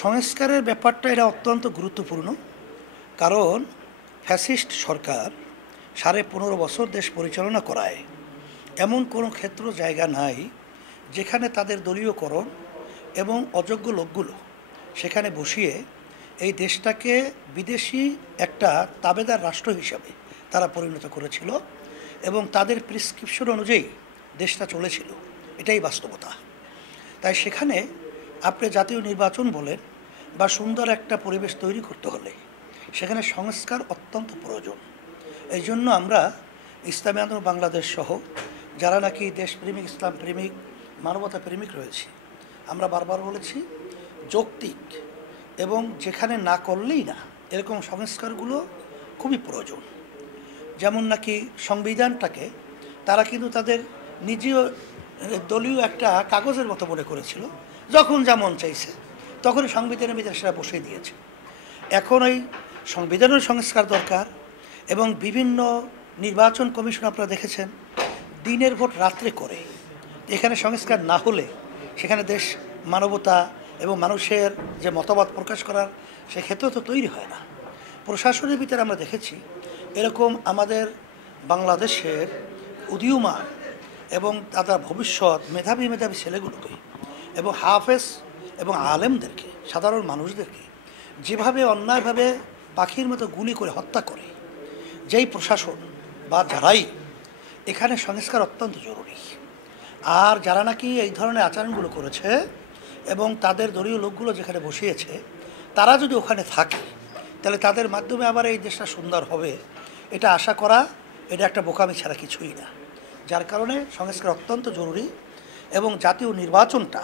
সংস্কারের ব্যাপারটা এটা অত্যন্ত গুরুত্বপূর্ণ। কারণ ফ্যাসিস্ট সরকার 15.5 বছর দেশ পরিচালনা করায় এমন কোনো ক্ষেত্র জায়গা নাই যেখানে তাদের দলীয়করণ এবং অযোগ্য লোকগুলো সেখানে বসিয়ে এই দেশটাকে বিদেশি একটা তাবেদার রাষ্ট্র হিসাবে তারা পরিণত করেছিল এবং তাদের প্রেসক্রিপশন অনুযায়ী দেশটা চলেছিল। এটাই বাস্তবতা। তাই সেখানে আপনি জাতীয় নির্বাচন বলেন বা সুন্দর একটা পরিবেশ তৈরি করতে হলে সেখানে সংস্কার অত্যন্ত প্রয়োজন। এই জন্য আমরা ইসলামী আন্দোলন বাংলাদেশ সহ যারা নাকি দেশপ্রেমিক, ইসলাম প্রেমিক, মানবতা প্রেমিক রয়েছে, আমরা বারবার বলেছি যৌক্তিক এবং যেখানে না করলেই না এরকম সংস্কারগুলো খুবই প্রয়োজন। যেমন নাকি সংবিধানটাকে তারা কিন্তু তাদের নিজেও দলীয় একটা কাগজের মতো মনে করেছিল, যখন যেমন চাইছে তখনই সংবিধানের ভিতরে সেটা বসিয়ে দিয়েছে। এখন ওই সংবিধানের সংস্কার দরকার এবং বিভিন্ন নির্বাচন কমিশন আপনারা দেখেছেন দিনের ভোট রাত্রে করে। এখানে সংস্কার না হলে সেখানে দেশ মানবতা এবং মানুষের যে মতামত প্রকাশ করার সেক্ষেত্রে তো তৈরি হয় না। প্রশাসনের ভিতরে আমরা দেখেছি এরকম আমাদের বাংলাদেশের উদীয়মান এবং তাদের ভবিষ্যৎ মেধাবী মেধাবী ছেলেগুলোকে এবং হাফেজ এবং আলেমদেরকে, সাধারণ মানুষদেরকে যেভাবে অন্যায়ভাবে পাখির মতো গুলি করে হত্যা করে যেই প্রশাসন বা যারাই, এখানে সংস্কার অত্যন্ত জরুরি। আর যারা নাকি এই ধরনের আচরণগুলো করেছে এবং তাদের দলীয় লোকগুলো যেখানে বসিয়েছে তারা যদি ওখানে থাকে তাহলে তাদের মাধ্যমে আবার এই দেশটা সুন্দর হবে, এটা আশা করা এটা একটা বোকামি ছাড়া কিছুই না। যার কারণে সংস্কার অত্যন্ত জরুরি এবং জাতীয় নির্বাচনটা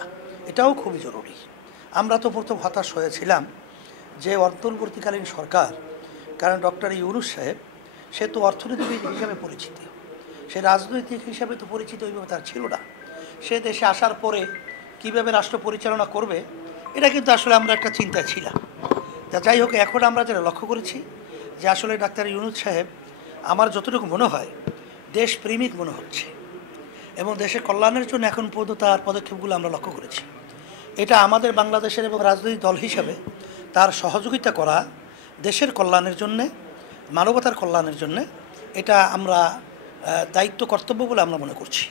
এটাও খুবই জরুরি। আমরা তো প্রথম হতাশ হয়েছিলাম যে অন্তর্বর্তীকালীন সরকার, কারণ ডক্টর ইউনূস সাহেব সে তো অর্থনীতিবিদ হিসাবে পরিচিত, সে রাজনৈতিক হিসাবে তো পরিচিত ওইভাবে তার ছিল না। সে দেশে আসার পরে কীভাবে রাষ্ট্র পরিচালনা করবে এটা কিন্তু আসলে আমরা একটা চিন্তায় ছিলাম। তা যাই হোক, এখন আমরা যেটা লক্ষ্য করেছি যে আসলে ডাক্তার ইউনূস সাহেব আমার যতটুকু মনে হয় দেশপ্রেমিক মনে হচ্ছে এবং দেশের কল্যাণের জন্য এখন পর্যন্ত তার পদক্ষেপগুলো আমরা লক্ষ্য করেছি। এটা আমাদের বাংলাদেশের এবং রাজনৈতিক দল হিসাবে তার সহযোগিতা করা দেশের কল্যাণের জন্যে, মানবতার কল্যাণের জন্যে, এটা আমরা দায়িত্ব কর্তব্য বলে আমরা মনে করছি।